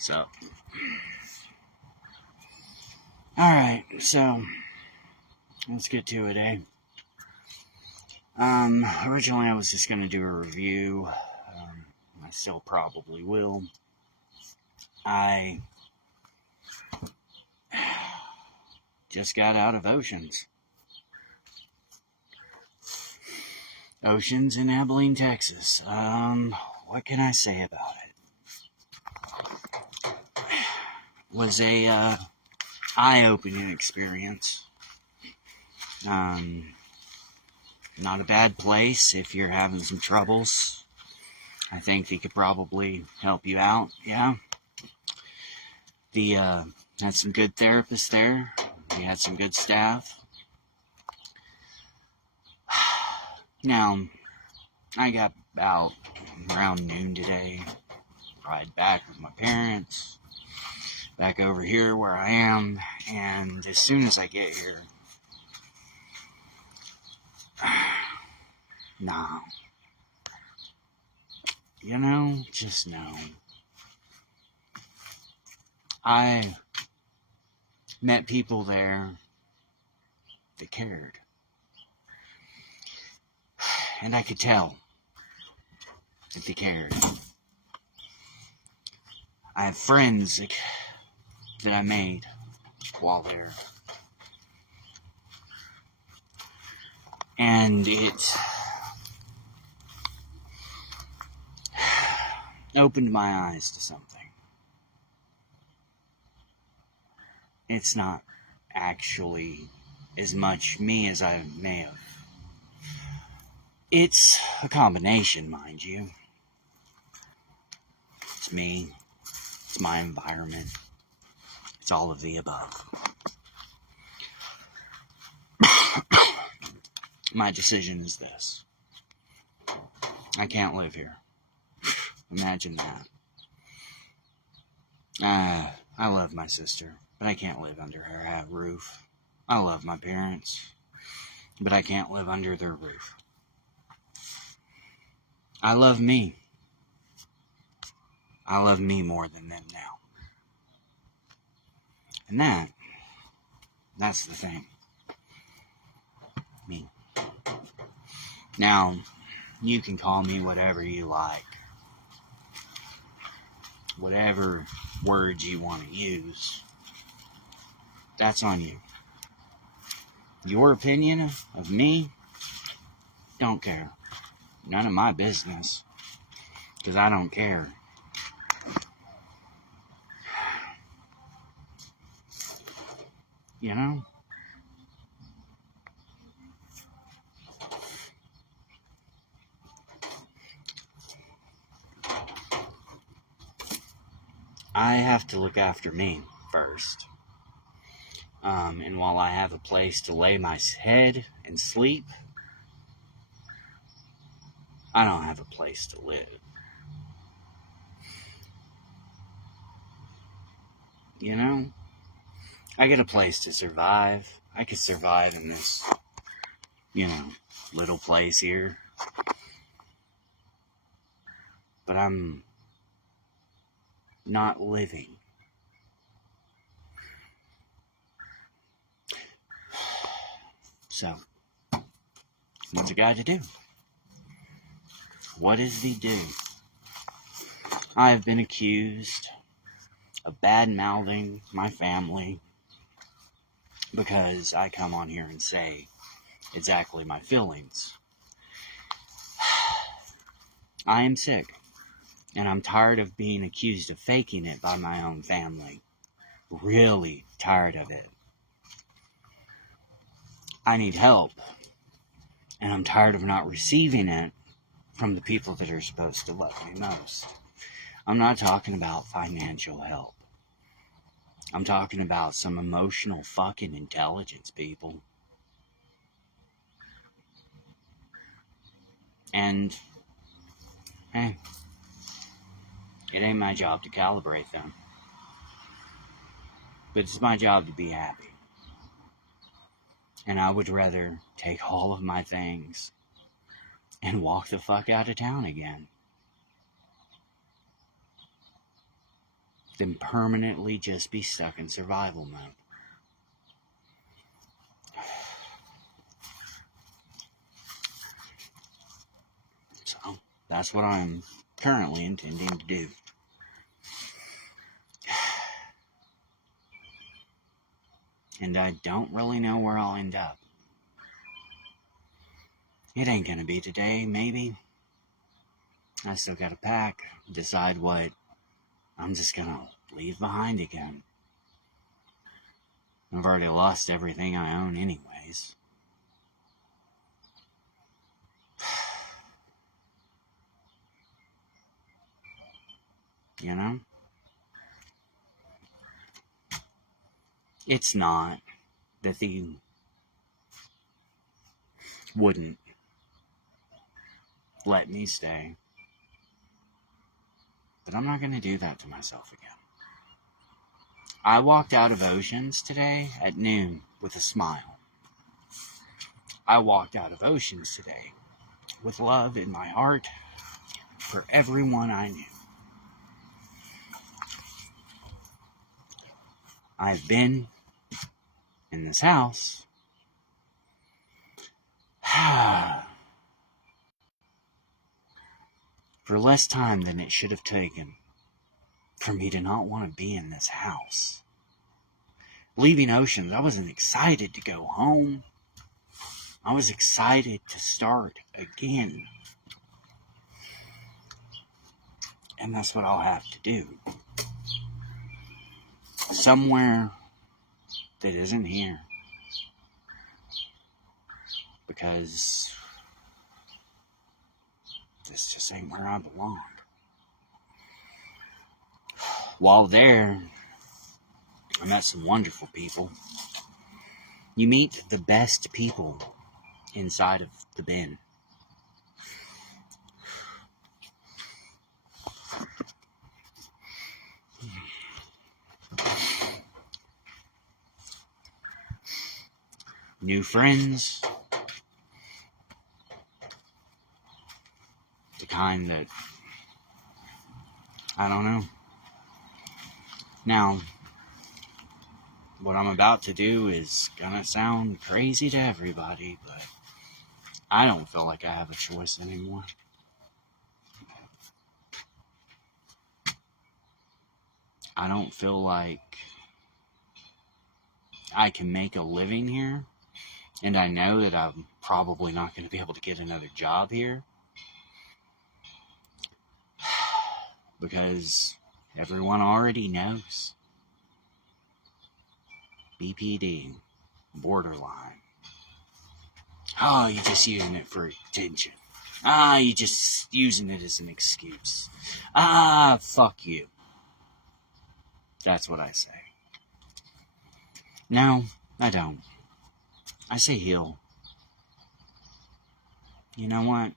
So, alright, so, let's get to it, eh? Originally I was just going to do a review. I still probably will. I just got out of Oceans. Oceans in Abilene, Texas. What can I say about it? Was a, eye-opening experience. Not a bad place if you're having some troubles. I think they could probably help you out, yeah. Had some good therapists there. We had some good staff. Now, I got about around noon today. Ride back with my parents. Back over here where I am. And as soon as I get here, no. You know, just no. I met people there that cared. And I could tell that they cared. I have friends that I made while there. And it opened my eyes to something. It's not actually as much me as I may have. It's a combination, mind you. It's me. It's my environment. It's all of the above. My decision is this. I can't live here. Imagine that. I love my sister, but I can't live under her roof. I love my parents, but I can't live under their roof. I love me. I love me more than them now. And that's the thing. Me. Now, you can call me whatever you like. Whatever words you want to use. That's on you. Your opinion of me, don't care. None of my business. Because I don't care. You know? I have to look after me first. And while I have a place to lay my head and sleep, I don't have a place to live. You know? I get a place to survive. I could survive in this, little place here. But I'm not living. So, what's a guy to do? What does he do? I have been accused of bad-mouthing my family because I come on here and say exactly my feelings. I am sick, and I'm tired of being accused of faking it by my own family. Really tired of it. I need help, and I'm tired of not receiving it from the people that are supposed to love me most. I'm not talking about financial help. I'm talking about some emotional fucking intelligence, people. And, hey, it ain't my job to calibrate them. But it's my job to be happy. And I would rather take all of my things and walk the fuck out of town again. than permanently just be stuck in survival mode. So, that's what I'm currently intending to do. And I don't really know where I'll end up. It ain't gonna be today, maybe. I still gotta pack, decide what I'm just gonna leave behind again. I've already lost everything I own anyways. You know? It's not that they wouldn't let me stay. But I'm not going to do that to myself again. I walked out of Oceans today at noon with a smile. I walked out of Oceans today with love in my heart for everyone I knew. I've been in this house for less time than it should have taken for me to not want to be in this house. Leaving Oceans, I wasn't excited to go home. I was excited to start again. And that's what I'll have to do. Somewhere that isn't here. Because this just ain't where I belong. While there, I met some wonderful people. You meet the best people inside of the bin. New friends. The kind that, I don't know. Now, what I'm about to do is gonna sound crazy to everybody, but I don't feel like I have a choice anymore. I don't feel like I can make a living here, and I know that I'm probably not going to be able to get another job here because everyone already knows. BPD, borderline. Oh, you're just using it for attention. You're just using it as an excuse. Fuck you. That's what I say. No, I don't. I say heal. You know what?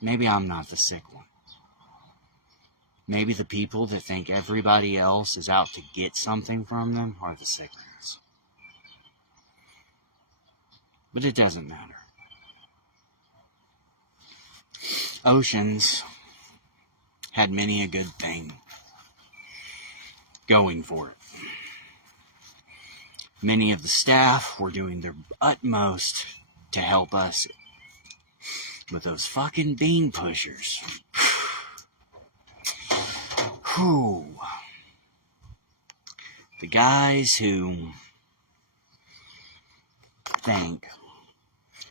Maybe I'm not the sick one. Maybe the people that think everybody else is out to get something from them are the sick ones. But it doesn't matter. Oceans had many a good thing going for it. Many of the staff were doing their utmost to help us with those fucking bean pushers. Whew. The guys who think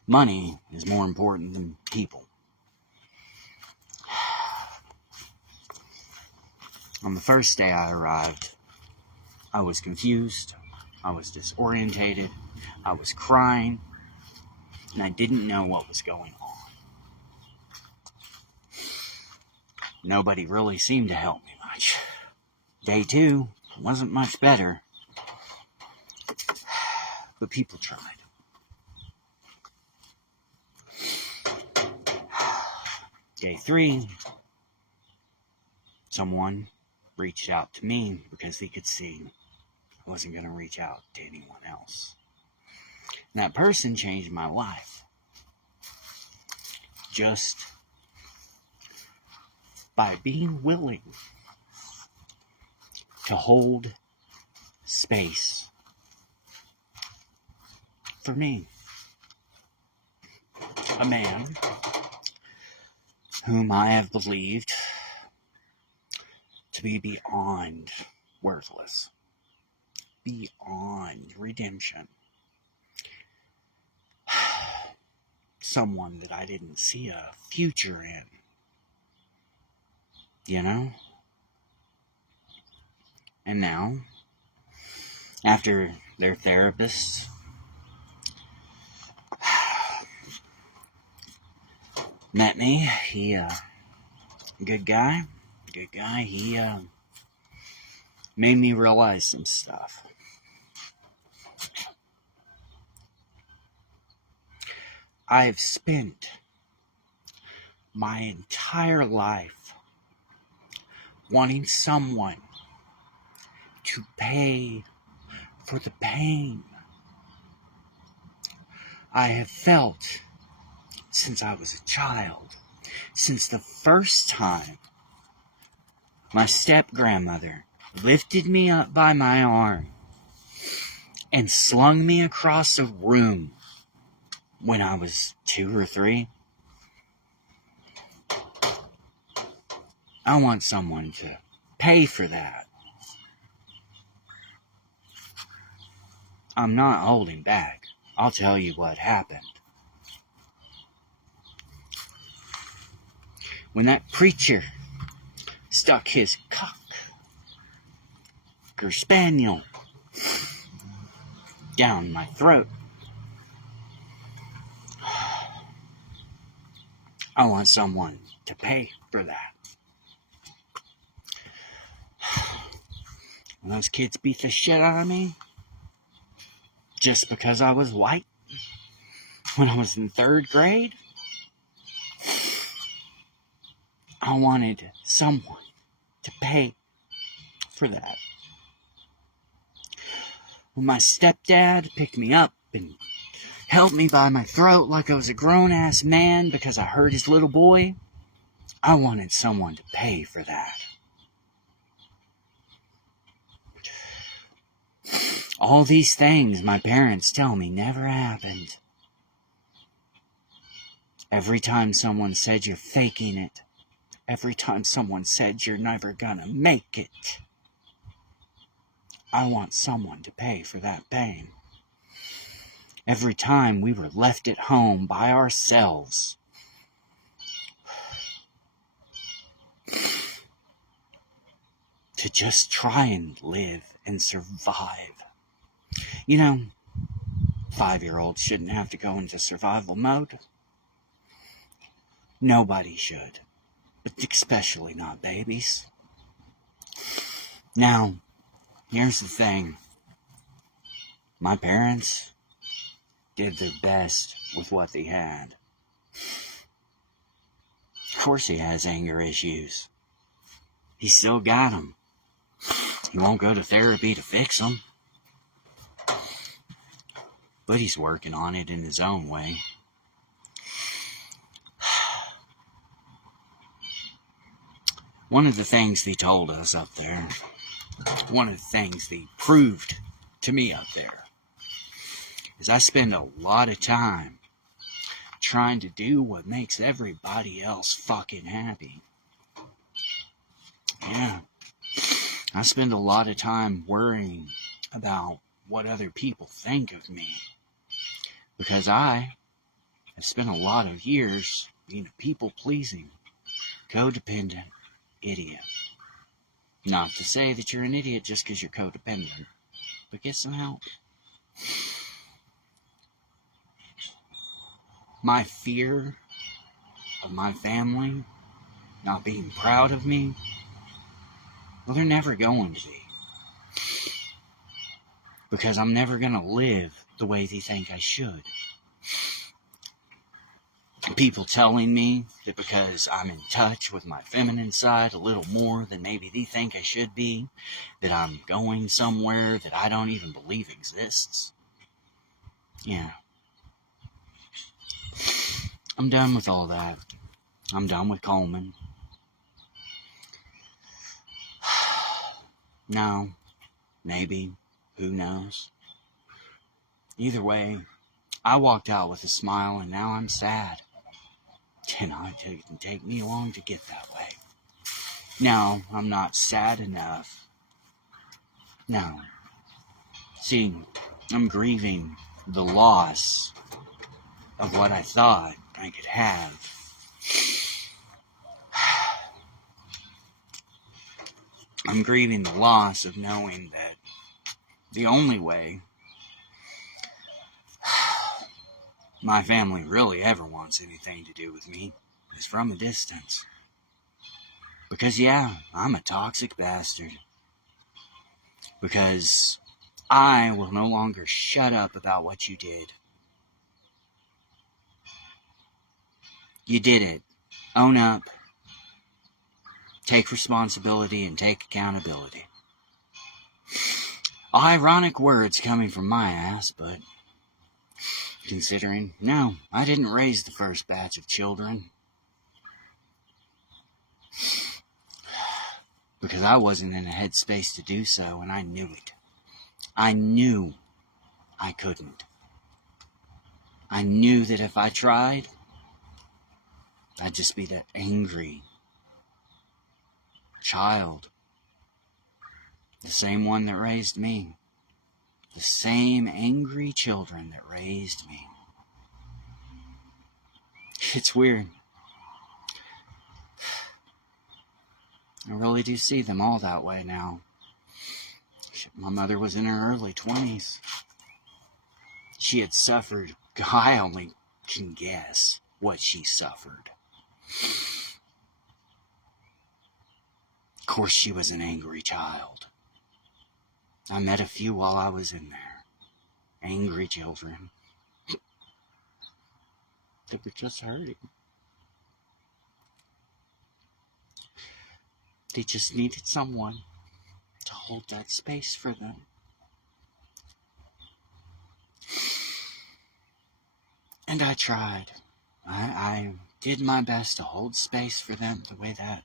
money is more important than people. On the first day I arrived, I was confused, I was disorientated, I was crying, and I didn't know what was going on. Nobody really seemed to help me much. Day 2 wasn't much better, but people tried. Day 3, someone reached out to me because they could see I wasn't going to reach out to anyone else. And that person changed my life. Just by being willing to hold space for me. A man whom I have believed to be beyond worthless, beyond redemption. Someone that I didn't see a future in. You know? And now, after their therapists met me, he, good guy, he, made me realize some stuff. I have spent my entire life wanting someone to pay for the pain I have felt since I was a child, since the first time my step-grandmother lifted me up by my arm and slung me across a room when I was 2 or 3. I want someone to pay for that. I'm not holding back. I'll tell you what happened. When that preacher stuck his cocker spaniel down my throat, I want someone to pay for that. When those kids beat the shit out of me, just because I was white, when I was in 3rd grade, I wanted someone to pay for that. When my stepdad picked me up and held me by my throat like I was a grown-ass man because I hurt his little boy, I wanted someone to pay for that. All these things my parents tell me never happened. Every time someone said you're faking it, every time someone said you're never gonna make it, I want someone to pay for that pain. Every time we were left at home by ourselves, to just try and live and survive. You know, 5-year-olds shouldn't have to go into survival mode. Nobody should, but especially not babies. Now, here's the thing. My parents did their best with what they had. Of course he has anger issues. He's still got them. He won't go to therapy to fix them. But he's working on it in his own way. One of the things they told us up there, one of the things they proved to me up there, is I spend a lot of time trying to do what makes everybody else fucking happy. Yeah. I spend a lot of time worrying about what other people think of me. Because I have spent a lot of years being a people-pleasing, codependent idiot. Not to say that you're an idiot just because you're codependent, but get some help. My fear of my family not being proud of me, well, they're never going to be. Because I'm never going to live the way they think I should. People telling me that because I'm in touch with my feminine side a little more than maybe they think I should be, that I'm going somewhere that I don't even believe exists. Yeah. I'm done with all that. I'm done with Coleman. No, maybe, who knows? Either way, I walked out with a smile and now I'm sad. And it didn't take me long to get that way. No, I'm not sad enough. No. See, I'm grieving the loss of what I thought I could have. I'm grieving the loss of knowing that the only way my family really ever wants anything to do with me is from a distance. Because, yeah, I'm a toxic bastard. Because I will no longer shut up about what you did. You did it. Own up. Take responsibility and take accountability. Ironic words coming from my ass, but considering, no, I didn't raise the first batch of children. Because I wasn't in a headspace to do so, and I knew it. I knew I couldn't. I knew that if I tried, I'd just be that angry child. The same one that raised me. The same angry children that raised me. It's weird. I really do see them all that way now. My mother was in her early 20s. She had suffered. I only can guess what she suffered. Of course, she was an angry child. I met a few while I was in there. Angry children. They were just hurting. They just needed someone to hold that space for them. And I tried. I did my best to hold space for them the way that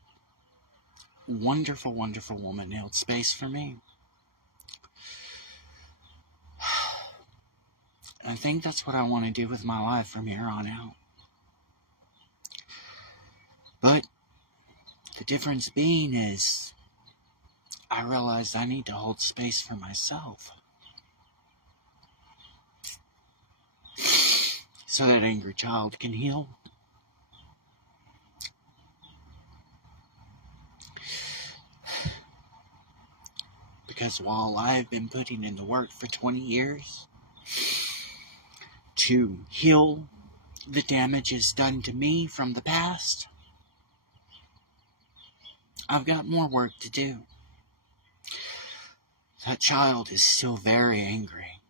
wonderful, wonderful woman held space for me. I think that's what I want to do with my life from here on out. But the difference being is I realized I need to hold space for myself. So that angry child can heal. Because while I've been putting in the work for 20 years to heal the damages done to me from the past, I've got more work to do. That child is still very angry.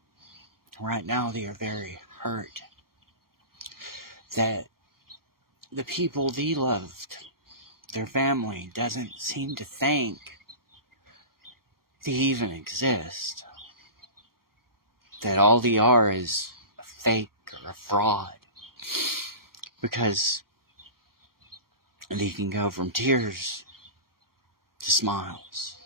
Right now they are very hurt. That the people they loved, their family, doesn't seem to think they even exist. That all they are is a fake or a fraud. Because they can go from tears to smiles.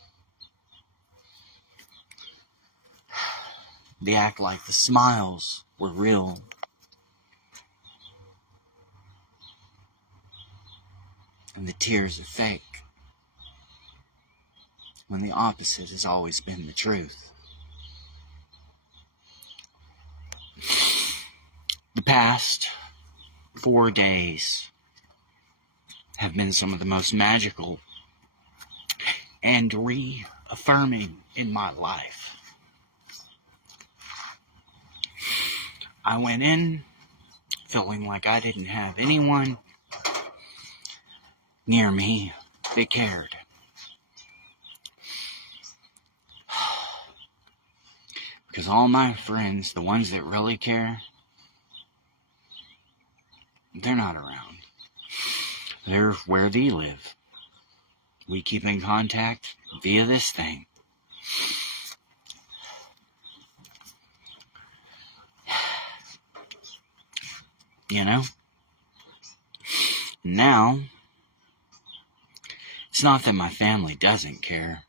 They act like the smiles were real. And the tears are fake. When the opposite has always been the truth. The past 4 days have been some of the most magical and reaffirming in my life. I went in feeling like I didn't have anyone near me that cared. Because all my friends, the ones that really care, they're not around. They're where they live. We keep in contact via this thing. You know? Now, it's not that my family doesn't care.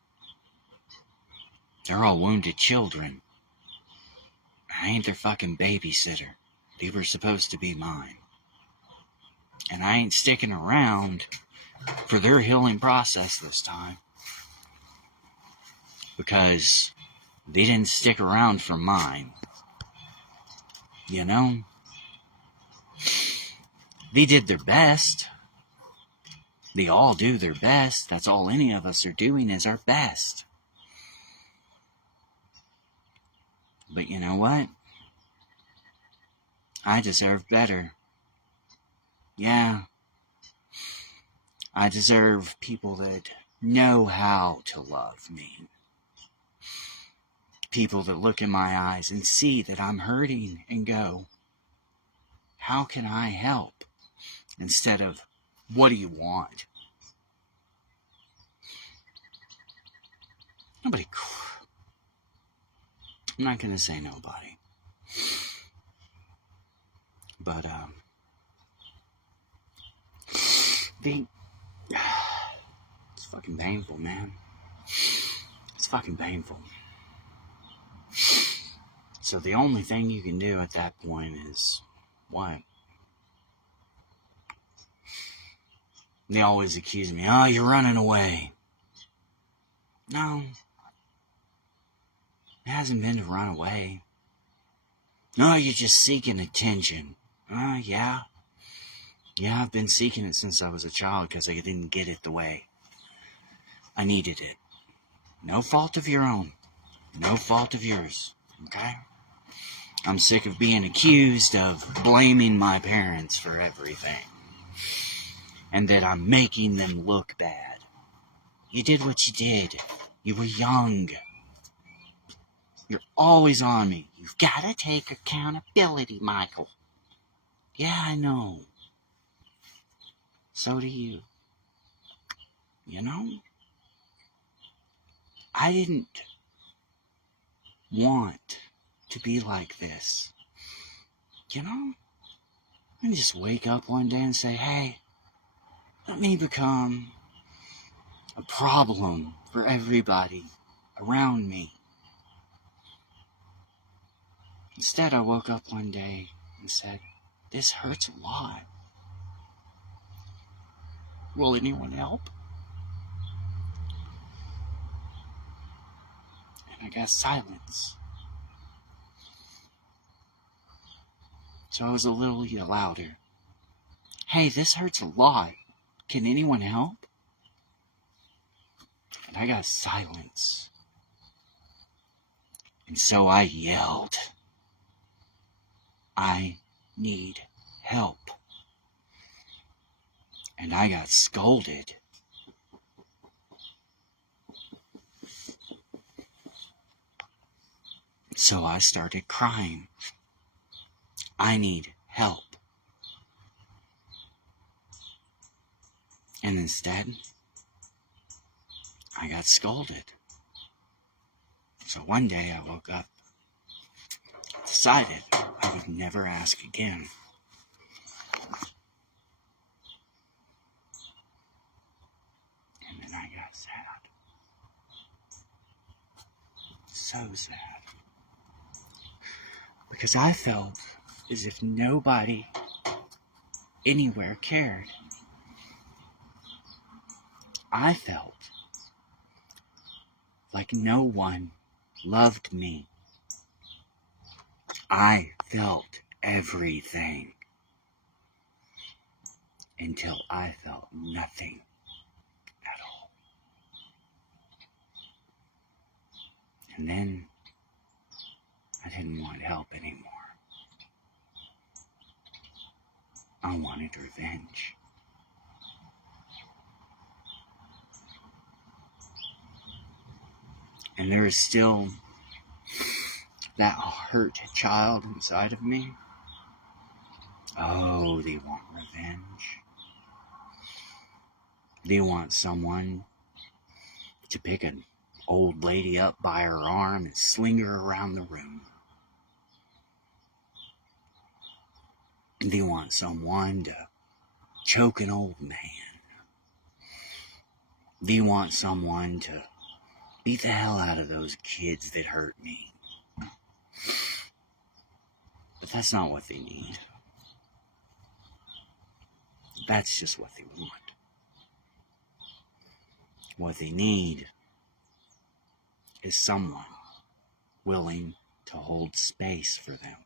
They're all wounded children. I ain't their fucking babysitter. They were supposed to be mine. And I ain't sticking around for their healing process this time. Because they didn't stick around for mine. You know? They did their best. They all do their best. That's all any of us are doing is our best. But you know what? I deserve better. Yeah. I deserve people that know how to love me. People that look in my eyes and see that I'm hurting and go, how can I help? Instead of, what do you want? Nobody. I'm not going to say nobody. But, it's fucking painful, man. It's fucking painful. So the only thing you can do at that point is, what? They always accuse me, oh, you're running away. No. It hasn't been to run away. No, you're just seeking attention. Yeah. Yeah, I've been seeking it since I was a child because I didn't get it the way I needed it. No fault of your own. No fault of yours. Okay? I'm sick of being accused of blaming my parents for everything. And that I'm making them look bad. You did what you did. You were young. You're always on me. You've got to take accountability, Michael. Yeah, I know. So do you. You know? I didn't want to be like this. You know? I just wake up one day and say, hey, let me become a problem for everybody around me. Instead, I woke up one day and said, this hurts a lot. Will anyone help? And I got silence. So I was a little louder. Hey, this hurts a lot. Can anyone help? And I got silence. And so I yelled, I need help. And I got scolded. So I started crying. I need help. And instead, I got scolded. So one day I woke up, decided I would never ask again. And then I got sad. So sad. Because I felt as if nobody anywhere cared. I felt like no one loved me. I felt everything until I felt nothing at all. And then I didn't want help anymore. I wanted revenge. And there is still that hurt child inside of me. Oh, they want revenge. They want someone to pick an old lady up by her arm and sling her around the room. They want someone to choke an old man. They want someone to beat the hell out of those kids that hurt me. But that's not what they need. That's just what they want. What they need is someone willing to hold space for them.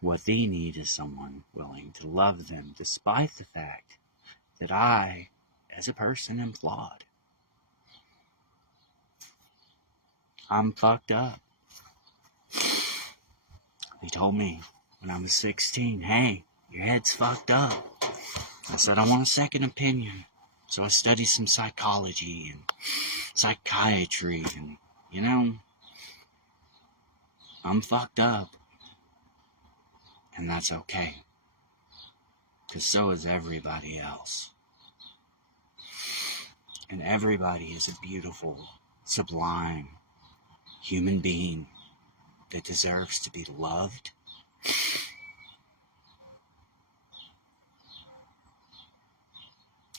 What they need is someone willing to love them despite the fact that I, as a person, am flawed. I'm fucked up. They told me when I was 16, hey, your head's fucked up. I said, I want a second opinion. So I studied some psychology and psychiatry and, I'm fucked up. And that's okay. Because so is everybody else. And everybody is a beautiful, sublime human being that deserves to be loved.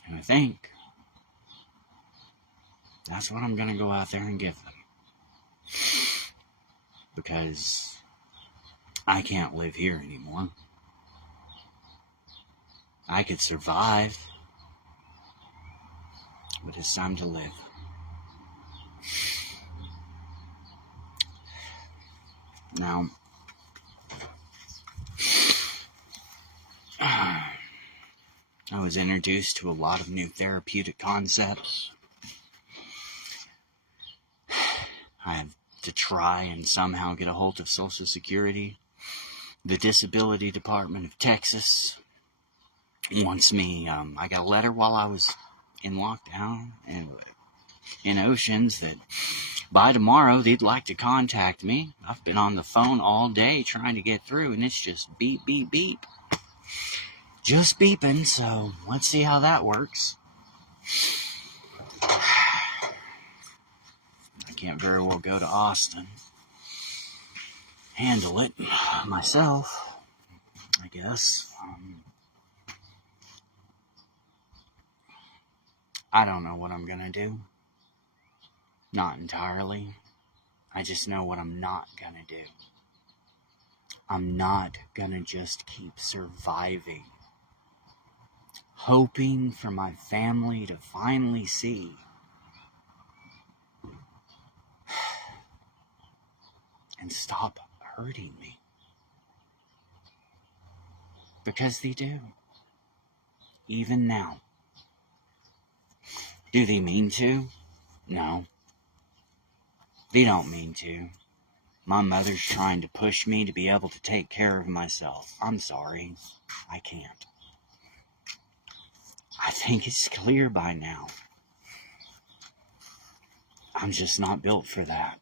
And I think that's what I'm going to go out there and give them. Because I can't live here anymore. I could survive, but it's time to live. Now, I was introduced to a lot of new therapeutic concepts. I have to try and somehow get a hold of Social Security. The Disability Department of Texas wants me, I got a letter while I was in lockdown in Oceans that by tomorrow they'd like to contact me. I've been on the phone all day trying to get through, and it's just beep, beep, beep. Just beeping, so let's see how that works. I can't very well go to Austin. Handle it myself, I guess. I don't know what I'm gonna do. Not entirely. I just know what I'm not gonna do. I'm not gonna just keep surviving, hoping for my family to finally see and stop hurting me. Because they do. Even now. Do they mean to? No. They don't mean to. My mother's trying to push me to be able to take care of myself. I'm sorry. I can't. I think it's clear by now. I'm just not built for that.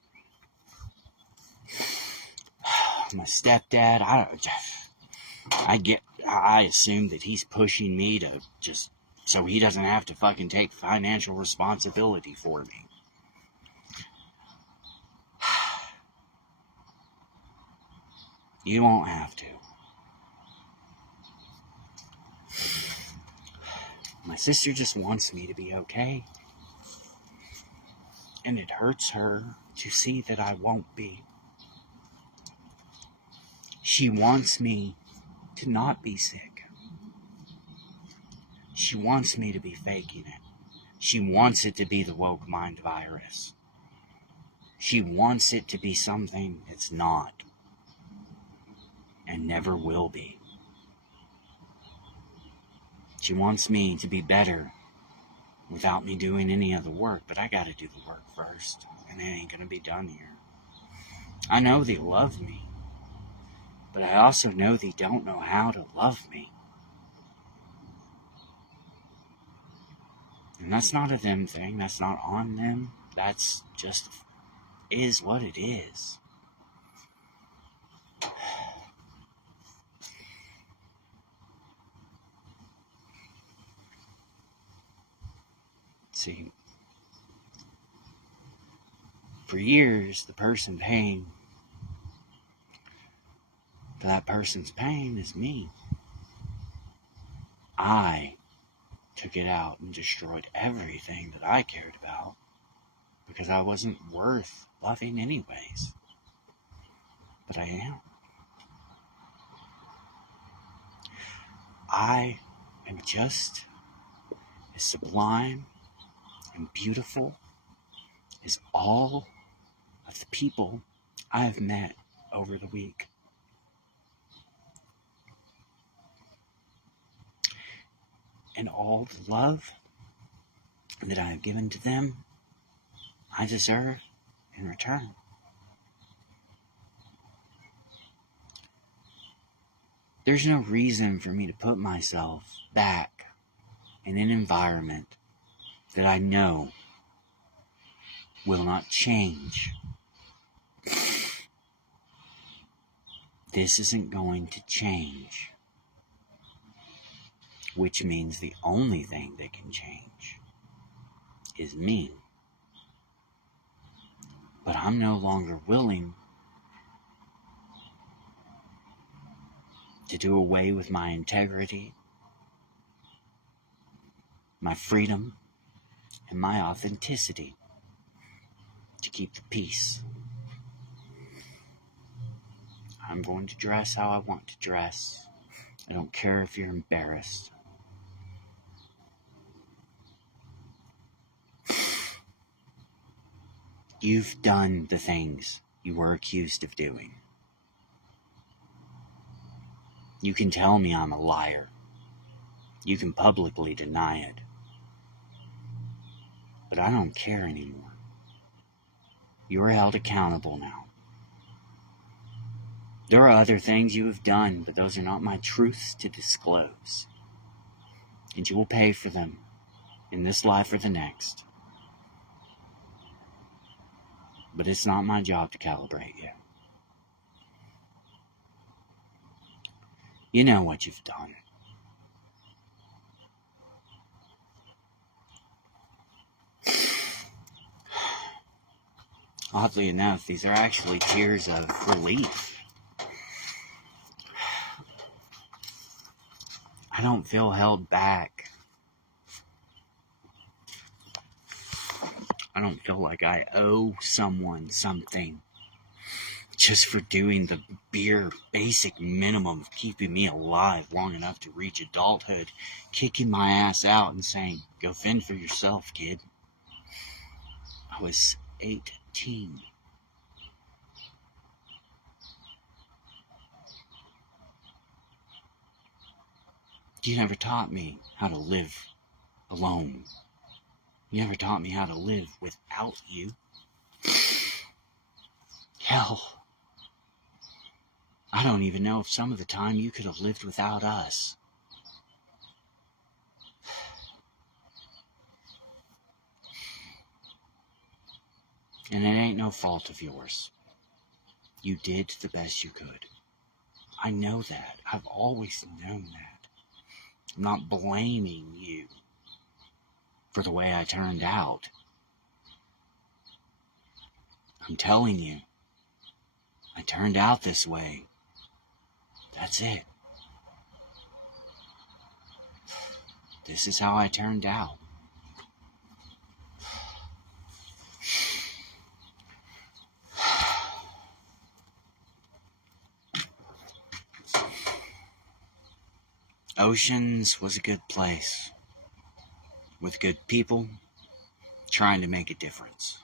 My stepdad, I assume that he's pushing me to just so he doesn't have to fucking take financial responsibility for me. You won't have to. My sister just wants me to be okay. And it hurts her to see that I won't be. She wants me to not be sick. She wants me to be faking it. She wants it to be the woke mind virus. She wants it to be something it's not. And never will be. She wants me to be better without me doing any of the work, but I gotta do the work first, and it ain't gonna be done here. I know they love me, but I also know they don't know how to love me. And that's not a them thing, that's not on them, that's just is what it is. See, for years, the person paying for that person's pain is me. I took it out and destroyed everything that I cared about. because I wasn't worth loving anyways. But I am. I am just as sublime and beautiful as all of the people I have met over the week. And all the love that I have given to them, I deserve in return. There's no reason for me to put myself back in an environment that I know will not change. This isn't going to change, which means the only thing that can change is me. But I'm no longer willing to do away with my integrity, my freedom, and my authenticity to keep the peace. I'm going to dress how I want to dress. I don't care if you're embarrassed. You've done the things you were accused of doing. You can tell me I'm a liar. You can publicly deny it. But I don't care anymore. You are held accountable now. There are other things you have done, but those are not my truths to disclose. And you will pay for them in this life or the next. But it's not my job to calibrate you. You know what you've done. Oddly enough, these are actually tears of relief. I don't feel held back. I don't feel like I owe someone something just for doing the bare basic minimum of keeping me alive long enough to reach adulthood, kicking my ass out and saying, go fend for yourself, kid. I was 18. You never taught me how to live alone. You never taught me how to live without you. Hell, I don't even know if some of the time you could have lived without us. And it ain't no fault of yours. You did the best you could. I know that. I've always known that. I'm not blaming you for the way I turned out. I'm telling you, I turned out this way. That's it. This is how I turned out. Oceans was a good place, with good people trying to make a difference.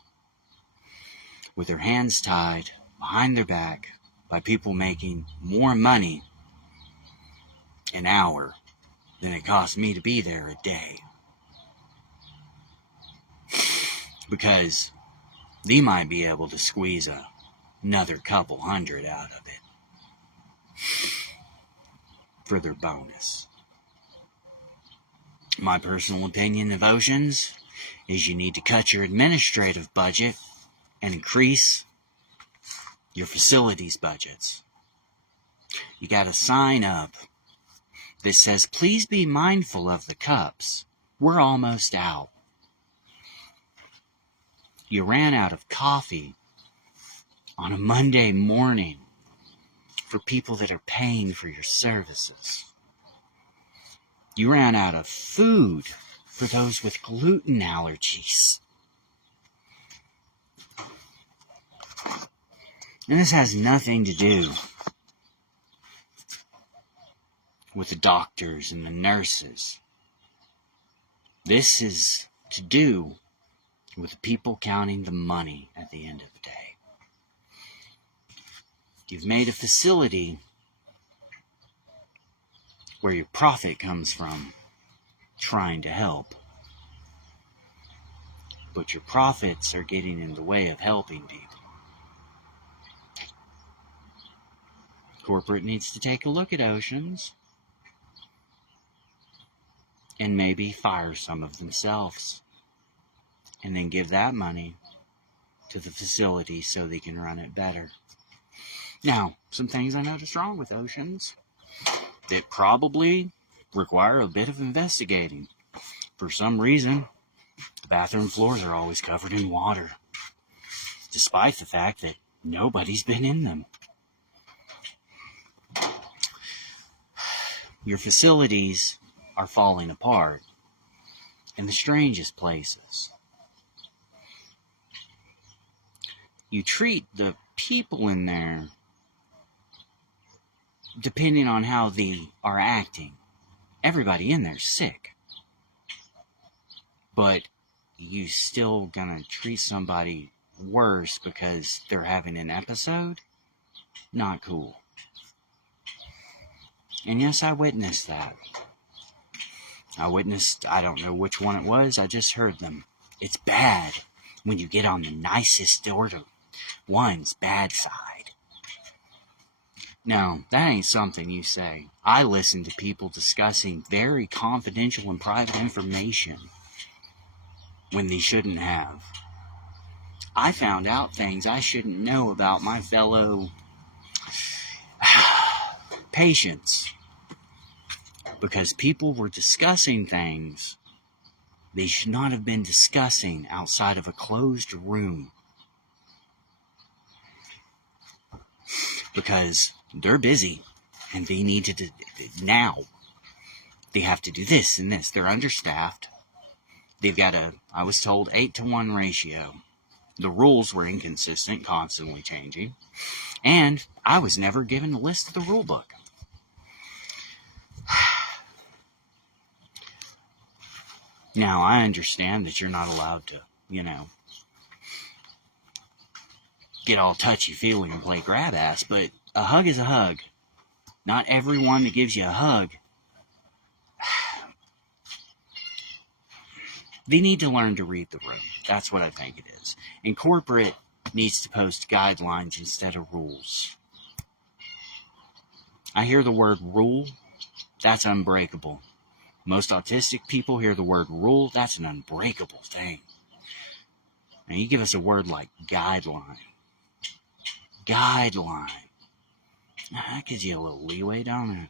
With their hands tied behind their back by people making more money an hour than it cost me to be there a day. Because they might be able to squeeze another couple hundred out of it for their bonus. My personal opinion of oceans is you need to cut your administrative budget and increase your facilities budgets. You got a sign up that says, please be mindful of the cups. We're almost out. You ran out of coffee on a Monday morning for people that are paying for your services. You ran out of food for those with gluten allergies. And this has nothing to do with the doctors and the nurses. This is to do with the people counting the money at the end of the day. You've made a facility where your profit comes from trying to help. But your profits are getting in the way of helping people. Corporate needs to take a look at oceans and maybe fire some of themselves. And then give that money to the facility so they can run it better. Now, some things I noticed wrong with oceans that probably require a bit of investigating. For some reason, the bathroom floors are always covered in water, despite the fact that nobody's been in them. Your facilities are falling apart in the strangest places. You treat the people in there depending on how they are acting. Everybody in there's sick. But you still gonna treat somebody worse because they're having an episode? Not cool. And yes, I witnessed that. I don't know which one it was, I just heard them. It's bad when you get on the nicest order. One's bad side. No, that ain't something you say. I listen to people discussing very confidential and private information when they shouldn't have. I found out things I shouldn't know about my fellow patients because people were discussing things they should not have been discussing outside of a closed room. Because they're busy and they need to do now. They have to do this and this. They're understaffed. They've got I was told, 8-to-1 ratio. The rules were inconsistent, constantly changing. And I was never given a list of the rule book. Now, I understand that you're not allowed to, get all touchy-feely and play grab-ass, but a hug is a hug. Not everyone that gives you a hug, they need to learn to read the room. That's what I think it is. And corporate needs to post guidelines instead of rules. I hear the word rule, that's unbreakable. Most autistic people hear the word rule, that's an unbreakable thing. Now you give us a word like guideline. Guideline. That gives you a little leeway, don't it?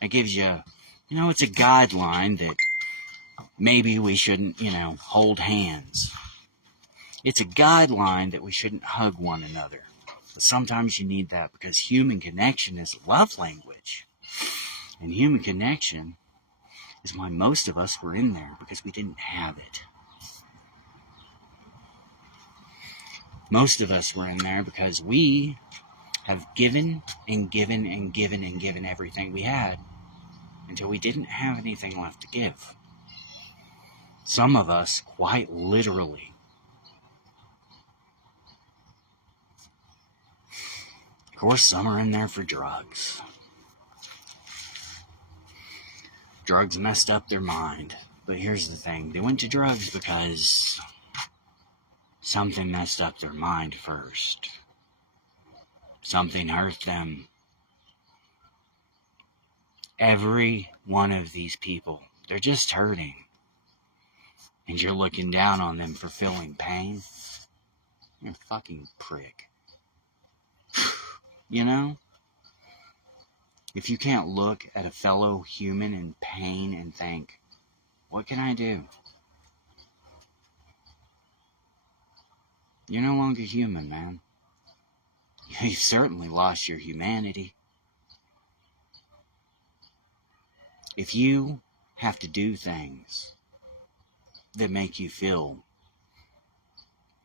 That gives you, it's a guideline that maybe we shouldn't, hold hands. It's a guideline that we shouldn't hug one another. But sometimes you need that because human connection is love language. And human connection is why most of us were in there, because we didn't have it. Most of us were in there because we have given and given and given and given everything we had until we didn't have anything left to give. Some of us, quite literally. Of course, some are in there for drugs. Drugs messed up their mind. But here's the thing. They went to drugs because something messed up their mind first. Something hurt them. Every one of these people, they're just hurting. And you're looking down on them for feeling pain. You're a fucking prick. If you can't look at a fellow human in pain and think, what can I do? You're no longer human, man. You've certainly lost your humanity. If you have to do things that make you feel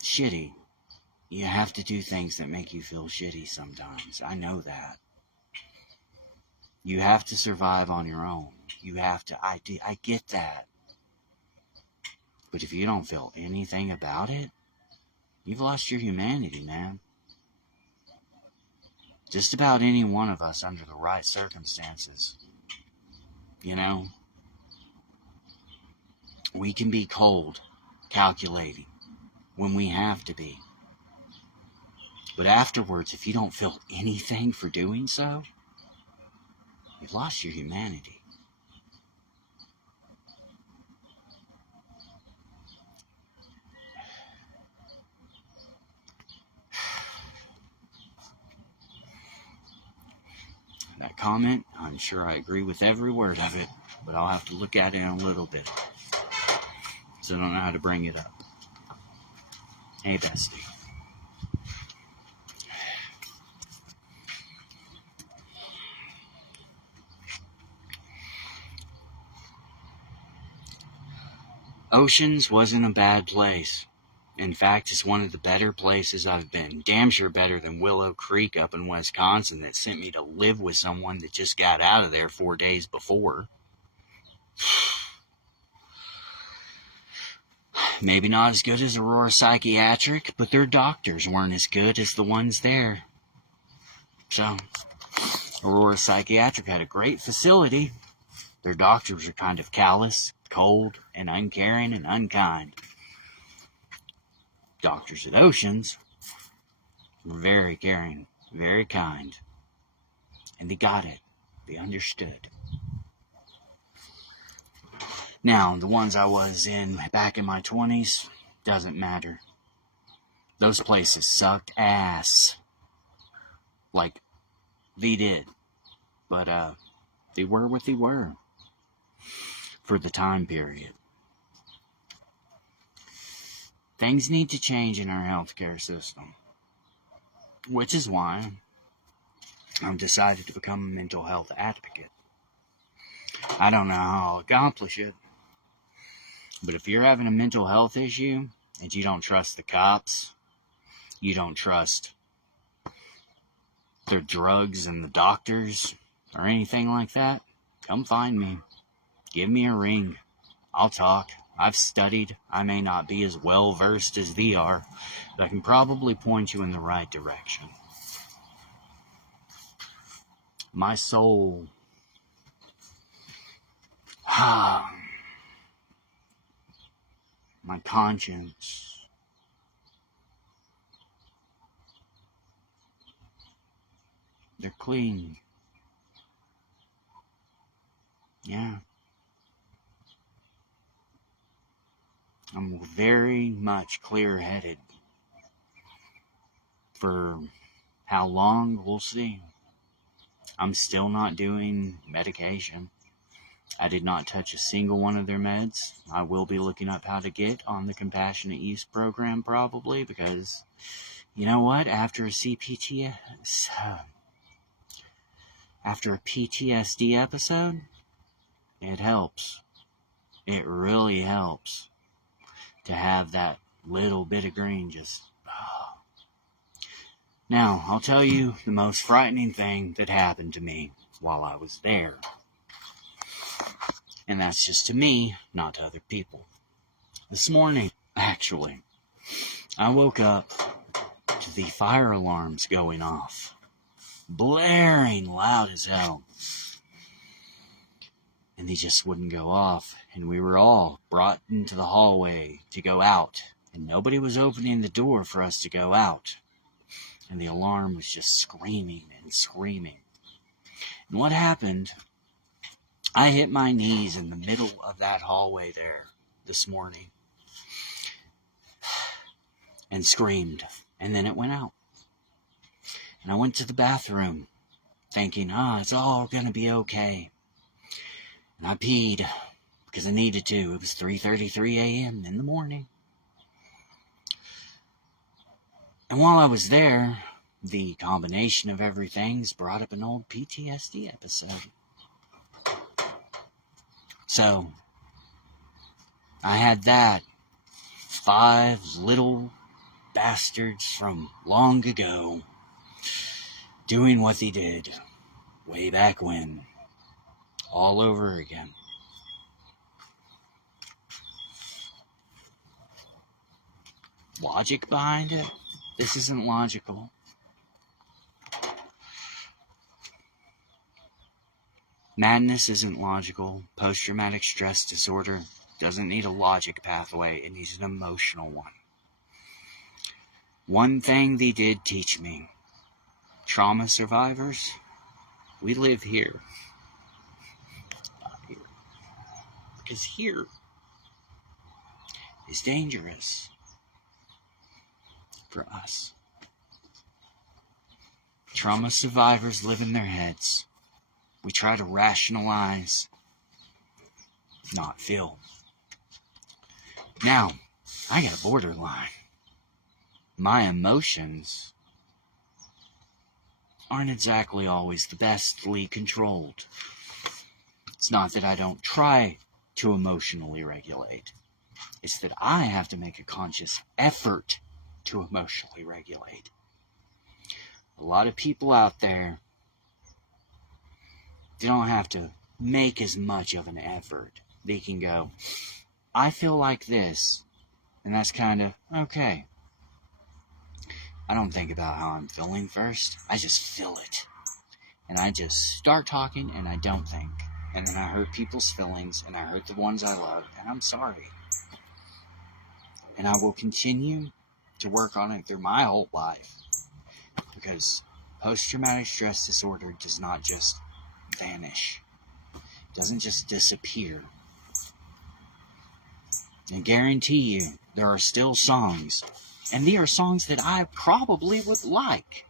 shitty, You have to do things that make you feel shitty sometimes. I know that. You have to survive on your own. You have to, I get that. But if you don't feel anything about it, you've lost your humanity, man. Just about any one of us under the right circumstances. You know? We can be cold, calculating, when we have to be. But afterwards, if you don't feel anything for doing so, you've lost your humanity. That comment, I'm sure I agree with every word of it, but I'll have to look at it in a little bit, so I don't know how to bring it up. Hey, bestie. Oceans wasn't a bad place. In fact, it's one of the better places I've been. Damn sure better than Willow Creek up in Wisconsin that sent me to live with someone that just got out of there 4 days before. Maybe not as good as Aurora Psychiatric, but their doctors weren't as good as the ones there. So, Aurora Psychiatric had a great facility. Their doctors are kind of callous, cold, and uncaring and unkind. Doctors at Oceans were very caring, very kind. And they got it. They understood. Now, the ones I was in back in my 20s, doesn't matter. Those places sucked ass. Like, they did. But, they were what they were. For the time period. Things need to change in our healthcare system. Which is why I've decided to become a mental health advocate. I don't know how I'll accomplish it. But if you're having a mental health issue and you don't trust the cops, you don't trust their drugs and the doctors or anything like that, come find me. Give me a ring. I'll talk. I've studied. I may not be as well versed as they are, but I can probably point you in the right direction. My soul, my conscience, they're clean. Yeah. I'm very much clear-headed. For how long, we'll see. I'm still not doing medication. I did not touch a single one of their meds. I will be looking up how to get on the Compassionate Use program probably because, you know what, after a PTSD episode, it helps. It really helps to have that little bit of green just... Now, I'll tell you the most frightening thing that happened to me while I was there. And that's just to me, not to other people. This morning, actually, I woke up to the fire alarms going off. Blaring loud as hell. And they just wouldn't go off. And we were all brought into the hallway to go out. And nobody was opening the door for us to go out. And the alarm was just screaming and screaming. And what happened, I hit my knees in the middle of that hallway there this morning. And screamed. And then it went out. And I went to the bathroom thinking, it's all going to be okay. And I peed because I needed to. It was 3:33 a.m. in the morning. And while I was there, the combination of everything's brought up an old PTSD episode. So, I had that 5 little bastards from long ago doing what they did way back when, all over again. Logic behind it? This isn't logical. Madness isn't logical. Post-traumatic stress disorder doesn't need a logic pathway. It needs an emotional one. One thing they did teach me: trauma survivors, we live here. Not here. Because here is dangerous for us. Trauma survivors live in their heads. We try to rationalize, not feel. Now, I got a borderline. My emotions aren't exactly always the bestly controlled. It's not that I don't try to emotionally regulate. It's that I have to make a conscious effort to emotionally regulate. A lot of people out there, they don't have to make as much of an effort. They can go, I feel like this, and that's kind of okay. I don't think about how I'm feeling first. I just feel it. And I just start talking and I don't think. And then I hurt people's feelings and I hurt the ones I love, and I'm sorry. And I will continue to work on it through my whole life. Because post-traumatic stress disorder does not just vanish. It doesn't just disappear. I guarantee you, there are still songs, and they are songs that I probably would like.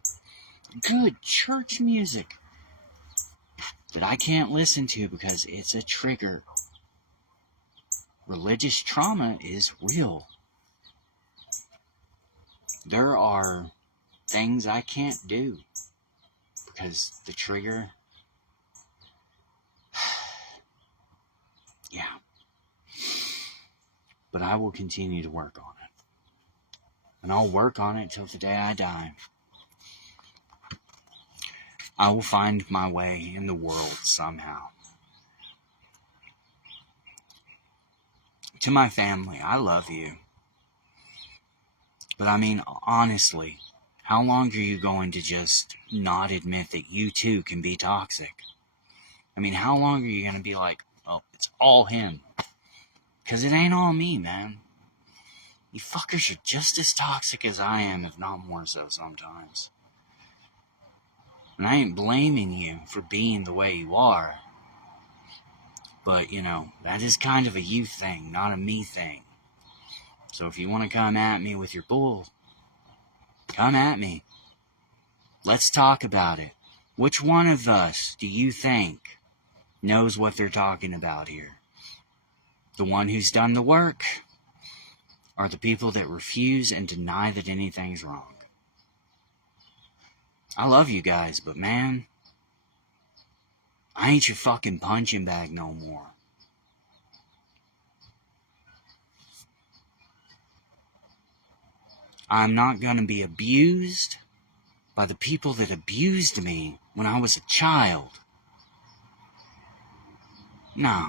Good church music that I can't listen to because it's a trigger. Religious trauma is real. There are things I can't do because the trigger. Yeah. But I will continue to work on it. And I'll work on it till the day I die. I will find my way in the world somehow. To my family, I love you. But I mean, honestly, how long are you going to just not admit that you too can be toxic? I mean, how long are you going to be like, oh, it's all him? Because it ain't all me, man. You fuckers are just as toxic as I am, if not more so sometimes. And I ain't blaming you for being the way you are. But, you know, that is kind of a you thing, not a me thing. So if you want to come at me with your bull, come at me. Let's talk about it. Which one of us do you think knows what they're talking about here? The one who's done the work? Or the people that refuse and deny that anything's wrong? I love you guys, but man, I ain't your fucking punching bag no more. I'm not gonna be abused by the people that abused me when I was a child. No.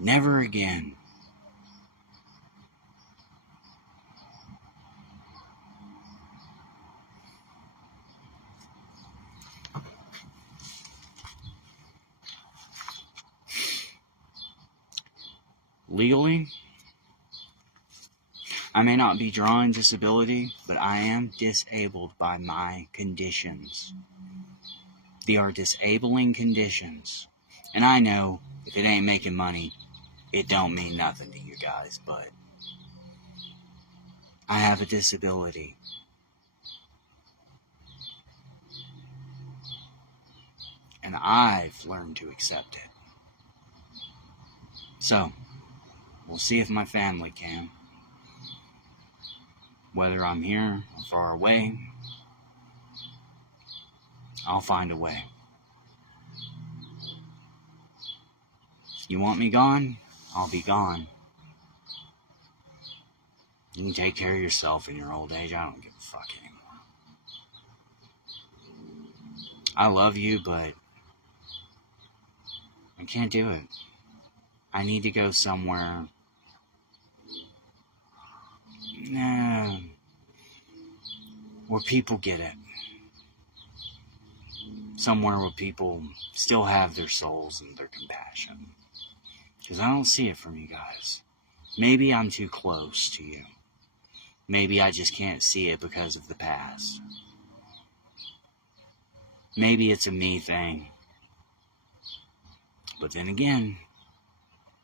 Never again. Legally, I may not be drawing disability, but I am disabled by my conditions. They are disabling conditions. And I know if it ain't making money, it don't mean nothing to you guys, but I have a disability. And I've learned to accept it. So, we'll see if my family can. Whether I'm here or far away, I'll find a way. You want me gone? I'll be gone. You can take care of yourself in your old age. I don't give a fuck anymore. I love you, but I can't do it. I need to go somewhere. Where people get it. Somewhere where people still have their souls and their compassion. Because I don't see it from you guys. Maybe I'm too close to you. Maybe I just can't see it because of the past. Maybe it's a me thing. But then again,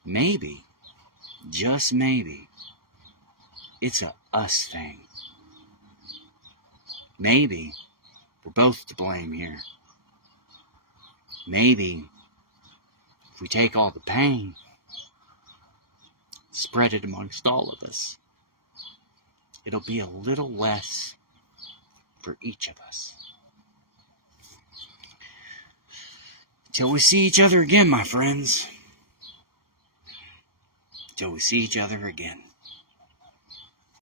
maybe, just maybe, it's a us thing. Maybe we're both to blame here. Maybe if we take all the pain, spread it amongst all of us, it'll be a little less for each of us. Till we see each other again, my friends. Till we see each other again.